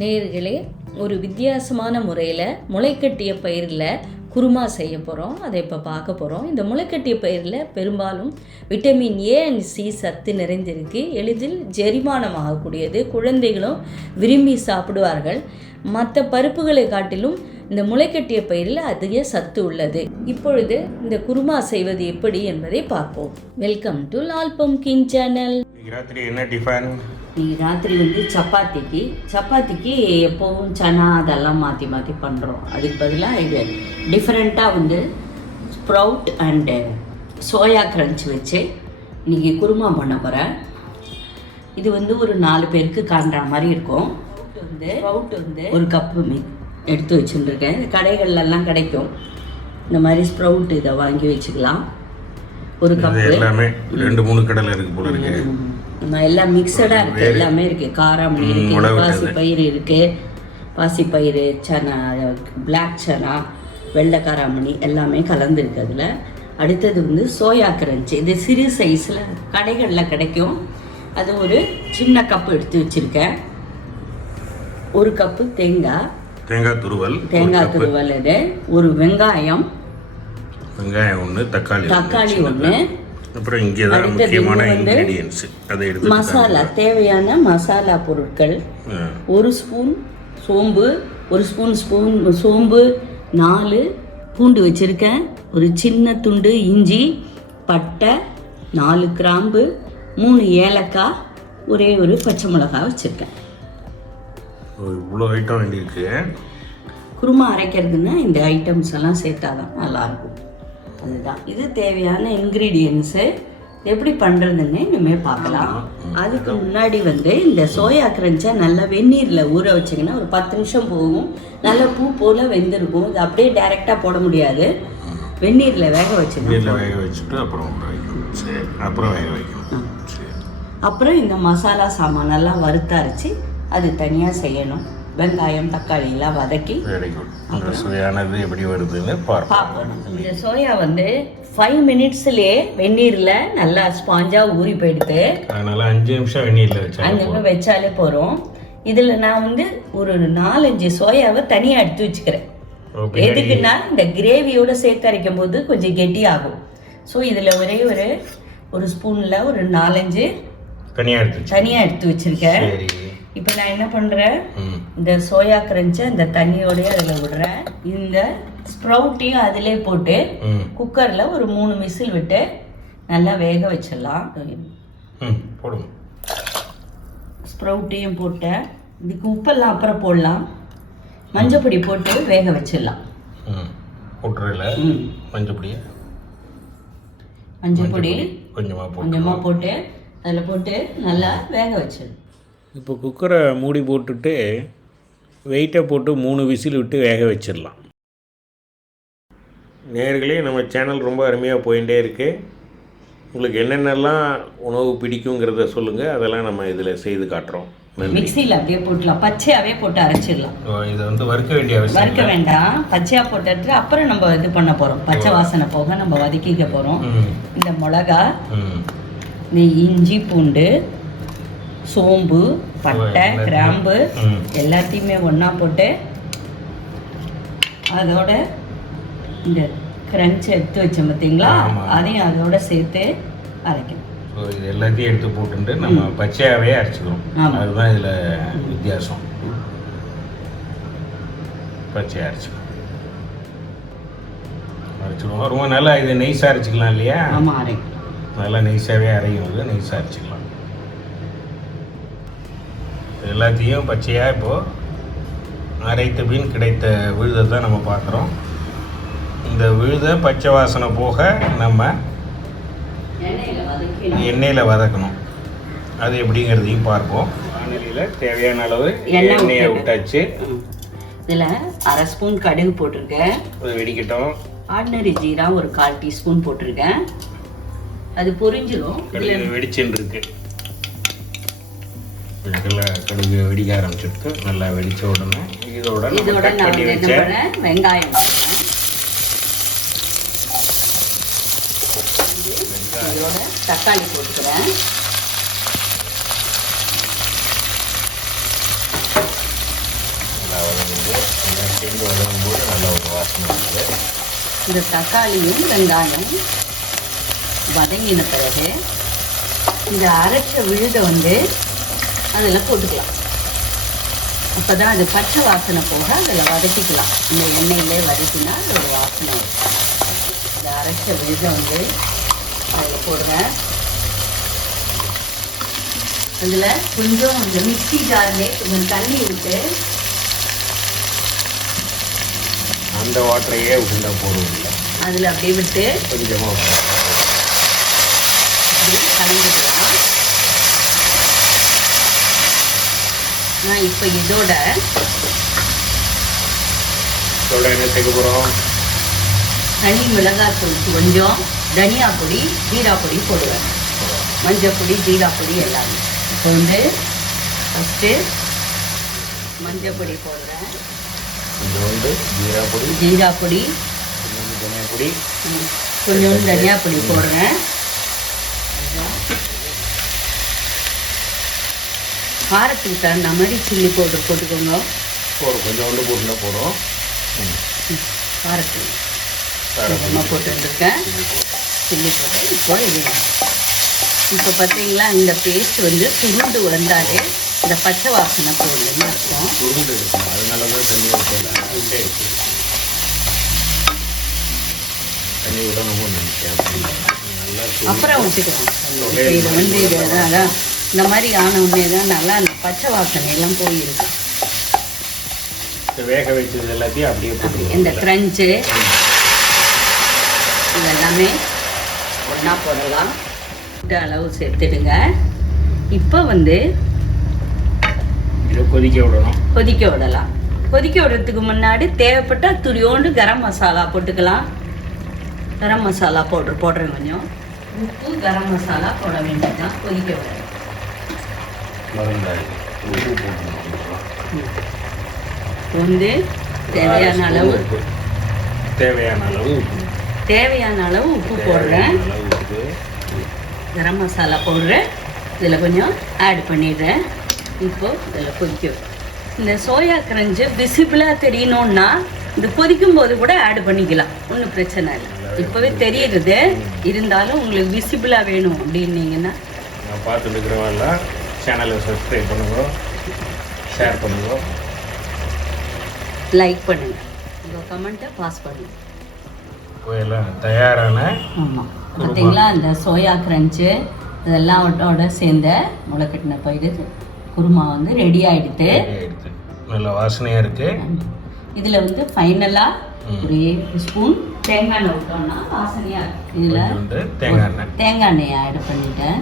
நேயர்களே, ஒரு வித்தியாசமான முறையில் முளைக்கட்டிய பயிரில் குருமா செய்ய போகிறோம். அதை இப்போ பார்க்க போகிறோம். இந்த முளைக்கட்டிய பயிரில் பெரும்பாலும் விட்டமின் ஏ அண்ட் சி சத்து நிறைந்திருக்கு. எளிதில் ஜெரிமானம் ஆகக்கூடியது. குழந்தைகளும் விரும்பி சாப்பிடுவார்கள். மற்ற பருப்புகளை காட்டிலும் இந்த முளைக்கட்டிய பயிரில் அதிக சத்து உள்ளது. இப்பொழுது இந்த குருமா செய்வது எப்படி என்பதை பார்ப்போம். Welcome to Lal pumpkin channel. ராத்திரி என்ன டிஃபன்? இன்னைக்கு ராத்திரி சப்பாத்திக்கு எப்போவும் சனா அதெல்லாம் மாற்றி மாற்றி பண்ணுறோம். அதுக்கு பதிலாக இது டிஃப்ரெண்ட்டாக ஸ்ப்ரவுட் அண்டு சோயா கிரன்ச் வச்சு இன்றைக்கி குருமா பண்ண போகிறேன். இது ஒரு 4 பேருக்கு காண்ற மாதிரி இருக்கும். ஸ்ப்ரவுட் ஒரு கப்பு எடுத்து வச்சுருக்கேன். கடைகள்லாம் கிடைக்கும் இந்த மாதிரி ஸ்ப்ரவுட். இதை வாங்கி வச்சுக்கலாம். ஒரு கப்பு. எல்லாமே 2-3 கடலை இருக்குது போல இருக்கு. எல்லாம் மிக்சடாக இருக்குது. எல்லாமே இருக்குது. காராமணி இருக்குது, பாசிப்பயிறு இருக்குது, பாசிப்பயிறு, சனா, பிளாக் சனா, வெள்ளை காராமணி எல்லாமே கலந்துருக்கு அதில். அடுத்தது சோயா கிரன்ச். இது சிறு சைஸில் கடைகளில் கிடைக்கும். அது ஒரு சின்ன கப்பு எடுத்து வச்சுருக்கேன். ஒரு கப்பு தேங்காய் துருவல். இது ஒரு வெங்காயம் ஒன்று, தக்காளி ஒன்று. அப்புறம் இங்கே தான் முக்கியமான இன்கிரிடியன்ட்ஸ். அதை எடுத்து மசாலா, தேவையான மசாலா பொருட்கள். ஒரு ஸ்பூன் சோம்பு, ஒரு ஸ்பூன் சோம்பு, 4 பூண்டு வச்சுருக்கேன், ஒரு சின்ன துண்டு இஞ்சி, பட்டை, 4 கிராம்பு, 3 ஏலக்காய், ஒரே ஒரு பச்சை மிளகாய் வச்சுருக்கேன். இவ்வளோ ஐட்டம் வேண்டியிருக்கு. குருமா அரைக்கிறதுன்னா இந்த ஐட்டம்ஸ் எல்லாம் சேர்த்தாதான் நல்லாயிருக்கும். அதுதான் இது தேவையான இன்க்ரீடியன்ஸு. எப்படி பண்ணுறதுன்னு இனிமேல் பார்க்கலாம். அதுக்கு முன்னாடி இந்த சோயா கிரன்ச்சை நல்லா வெந்நீரில் ஊற வச்சிங்கன்னா ஒரு 10 நிமிஷம் போகும். நல்லா பூ போல் வெந்திருக்கும். இது அப்படியே டைரெக்டாக போட முடியாது. வெந்நீரில் வேக வச்சுட்டு அப்புறம் வேக வைக்கணும். அப்புறம் இந்த மசாலா சாமானெல்லாம் வறுத்து அரைச்சி அது தனியாக செய்யணும். வெங்காயம், தக்காளி எல்லாம் வதக்கி சுவையானது எப்படி வருதுன்னு பார்ப்போம். இந்த சோயா 5 மினிட்ஸ்லேயே வெந்நீரில் நல்லா ஸ்பாஞ்சாக ஊறி போயிடுது. அதனால 5 நிமிஷம் வெந்நீரில் வச்சாலே போகிறோம். இதில் நான் ஒரு 4-5 சோயாவை தனியாக எடுத்து வச்சுக்கிறேன். எதுக்குன்னா இந்த கிரேவியோட சேர்த்து அரைக்கும் போது கொஞ்சம் கெட்டி ஆகும். ஸோ இதில் ஒரே ஒரு ஸ்பூனில் ஒரு 4-5 தனியாக எடுத்து வச்சுருக்கேன். இப்போ நான் என்ன பண்ணுறேன், இந்த சோயா கிரன்ச்சை இந்த தண்ணியோடய அதில் விடுறேன். இந்த ஸ்ப்ரவுட்டையும் அதிலே போட்டு குக்கரில் ஒரு 3 விசில் விட்டு நல்லா வேக வச்சிடலாம். ஸ்ப்ரவுட்டையும் போட்டேன். இதுக்கு உப்பெல்லாம் அப்புறம் போடலாம். மஞ்சப்பொடி போட்டு வேக வச்சிடலாம். மஞ்சப்பொடி கொஞ்சமாக போட்டு அதில் போட்டு நல்லா வேக வச்சிடலாம். இப்போ குக்கரை மூடி போட்டுட்டு வெயிட்டை போட்டு 3 விசில் விட்டு வேக வச்சிடலாம். நேயர்களே, நம்ம சேனல் ரொம்ப அருமையாக போயிட்டே இருக்குது. உங்களுக்கு என்னென்னலாம் உணவு பிடிக்குங்கிறத சொல்லுங்கள். அதெல்லாம் நம்ம இதில் செய்து காட்டுறோம். மிக்சியில் அப்படியே போட்டுலாம், பச்சையாகவே போட்டு அரைச்சிடலாம். இதை வறுக்க வேண்டிய அவசியம் வறுக்க வேண்டாம். பச்சையாக போட்டுட்டு அப்புறம் நம்ம இது பண்ண போகிறோம். பச்சை வாசனை போக நம்ம வதக்கிக்க போகிறோம். இந்த மிளகா, இந்த இஞ்சி, பூண்டு, சோம்பு, பட்டை, கிராம்பு எல்லாத்தையுமே ஒன்றா போட்டு அதோட இந்த கிரன்ச் எடுத்து வச்சோம் பார்த்தீங்களா, அதையும் அதோட சேர்த்து அரைக்கணும். இது எல்லாத்தையும் எடுத்து போட்டு நம்ம பச்சையாகவே அரைச்சிக்கிறோம். அதுதான் இதில் வித்தியாசம். பச்சையாக அரைச்சிடுவோம். ரொம்ப நல்லா இது நெய்ஸாக அரைச்சிக்கலாம் இல்லையா? ஆமாம், அரைக்கும். நல்லா நெய்ஸாகவே அரையும் போது நெய்ஸாக அரைச்சிக்கலாம். எல்லாத்தையும் பச்சையாக இப்போது அரைத்த பின் கிடைத்த விழுதை தான் நம்ம பார்க்குறோம். இந்த விழுதை பச்சை வாசனை போக நம்ம எண்ணெயில் வதக்கணும். அது எப்படிங்கிறதையும் பார்ப்போம். வானலியில் தேவையான அளவு எண்ணெயை விட்டாச்சு. இதில் 1/2 ஸ்பூன் கடுகு போட்டிருக்கேன். அது வெடிக்கட்டும். ஆர்டினரி ஜீரா ஒரு 1/4 டீஸ்பூன் போட்டிருக்கேன். அது பொரிஞ்சிடும். வெடிச்சுன்னு இருக்கு. கடுகு வெடிக்க ஆரம்பிச்சிருக்கு. நல்லா வெடிச்ச உடனே இதோட நான் என்ன பண்ணேன், வெங்காயம் இதோட தக்காளி போட்டுக்கிறேன். இந்த தக்காளியும் வெங்காயம் வதங்கின பிறகு இந்த அரைச்ச விழுதை வந்து அதில் போட்டுக்கலாம். அப்போ தான் அது பச்சை வாசனை போக அதில் வதக்கிக்கலாம். இந்த எண்ணெயிலே வதக்கினா அது ஒரு வாசனை இருக்கும். இந்த அரைச்ச விழுதை வந்து அதில் போடுவேன். அதில் கொஞ்சம் இந்த மிக்ஸி ஜார்லே கொஞ்சம் தண்ணி விட்டு அந்த வாட்டரையே உள்ள போடுவோம். அதில் அப்படியே விட்டு கொஞ்சமாக அப்படியே கலந்துக்கலாம். நான் இப்போ இதோட என்ன சேர்க்க போகிறோம்? தனி மிளகாத்தூள் கொஞ்சம், தனியா பொடி, ஜீரா பொடி போடுவேன். மஞ்சள் பொடி, ஜீரா பொடி எல்லாமே. இப்போ வந்து ஃபஸ்ட்டு மஞ்சள் பொடி போடுறேன். கொஞ்சோண்டு ஜீரா பொடி, தனியா பொடி, கொஞ்சோண்டு தனியா பொடி போடுறேன். காரத்துக்கு தகுந்த மாதிரி சில்லி பவுடர் போட்டுக்கோங்க. கொஞ்சோண்டு போட்டுனா போதும். காரத்துக்கு போட்டுருக்கேன். சில்லி பவுடர் இப்போ பார்த்தீங்களா, இந்த பேஸ்ட் வந்து சுருண்டு வந்தாலே இந்த பச்சை வாசனை போடணும்னு அர்த்தம். சுருண்டு எடுக்கணும், அதனால தான் தண்ணி ஊற்றணும். தண்ணி விடணும் நினைச்சேன். அப்புறம் ஊற்றிக்கலாம். இப்போ இதை வந்து அதான் இந்த மாதிரி ஆன உடனே தான் நல்லா அந்த பச்சை வாசனையெல்லாம் போயிருக்கு. வேக வச்சது எல்லாத்தையும் அப்படியே போட்டு இந்த க்ரன்ச்சு இதெல்லாமே ஒன்றா போடலாம். இந்த அளவு சேர்த்துடுங்க. இப்போ வந்து இதை கொதிக்க விடணும். கொதிக்க விடலாம். கொதிக்க விடுறதுக்கு முன்னாடி தேவைப்பட்ட துளியோண்டு கரம் மசாலா போட்டுக்கலாம். கரம் மசாலா பவுடர் போடுறேன். கொஞ்சம் உப்பு, கரம் மசாலா போட வேண்டியதுதான். கொதிக்க விடணும். வந்து தேவையான அளவு உப்பு போடுறேன். கரம் மசாலா போடுறேன். இதில் கொஞ்சம் ஆட் பண்ணிடுறேன். இப்போ இதில் கொதிக்க. இந்த சோயா கிரஞ்சு விசிபிளாக தெரியணுன்னா இது கொதிக்கும் போது கூட ஆட் பண்ணிக்கலாம். ஒன்றும் பிரச்சனை இல்லை. இப்போவே தெரியுது. இருந்தாலும் உங்களுக்கு விசிபிளாக வேணும் அப்படின்னீங்கன்னா நான் பார்த்துட்டு இருக்கிறவங்கள சேனலை சப்ஸ்கிரைப் பண்ணுங்க, ஷேர் பண்ணுங்க, லைக் பண்ணுங்க, உங்கள் கமெண்ட்டை பாஸ் பண்ணுங்க. எல்லாம் தயாரான ஆமாம் பார்த்தீங்களா, இந்த சோயா கிரன்ச்சு இதெல்லாம் சேர்ந்த முளைக்கட்டின பயிறு குருமா வந்து ரெடி ஆகிடுது. நல்ல வாசனையாக இருக்குது. இதில் வந்து ஃபைனலாக ஒரு ஸ்பூன் தேங்காய் எண்ணெய் விட்டோம்னா வாசனையாக இருக்குது. இதில் தேங்காய் எண்ணெயை ஆட் பண்ணிட்டேன்.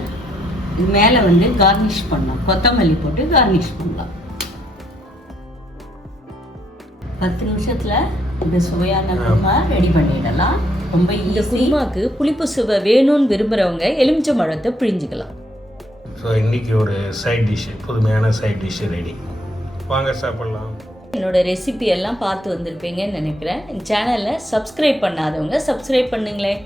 இது மேலே வந்து கார்னிஷ் பண்ணலாம். கொத்தமல்லி போட்டு கார்னிஷ் பண்ணலாம். 10 நிமிஷத்தில் இந்த சுவையான குருமா ரெடி பண்ணிடலாம். ரொம்ப இந்த குருமாவுக்கு புளிப்பு சுவை வேணும்னு விரும்புகிறவங்க எலுமிச்சம்பழத்தை பிழிஞ்சிக்கலாம். ஸோ இன்றைக்கி ஒரு சைட் டிஷ்ஷு, புதுமையான சைட் டிஷ்ஷு ரெடி. வாங்க சாப்பிட்லாம். என்னோட ரெசிபி எல்லாம் பார்த்து வந்திருப்பீங்கன்னு நினைக்கிறேன். என் சேனலை சப்ஸ்கிரைப் பண்ணாதவங்க சப்ஸ்கிரைப் பண்ணுங்களேன்.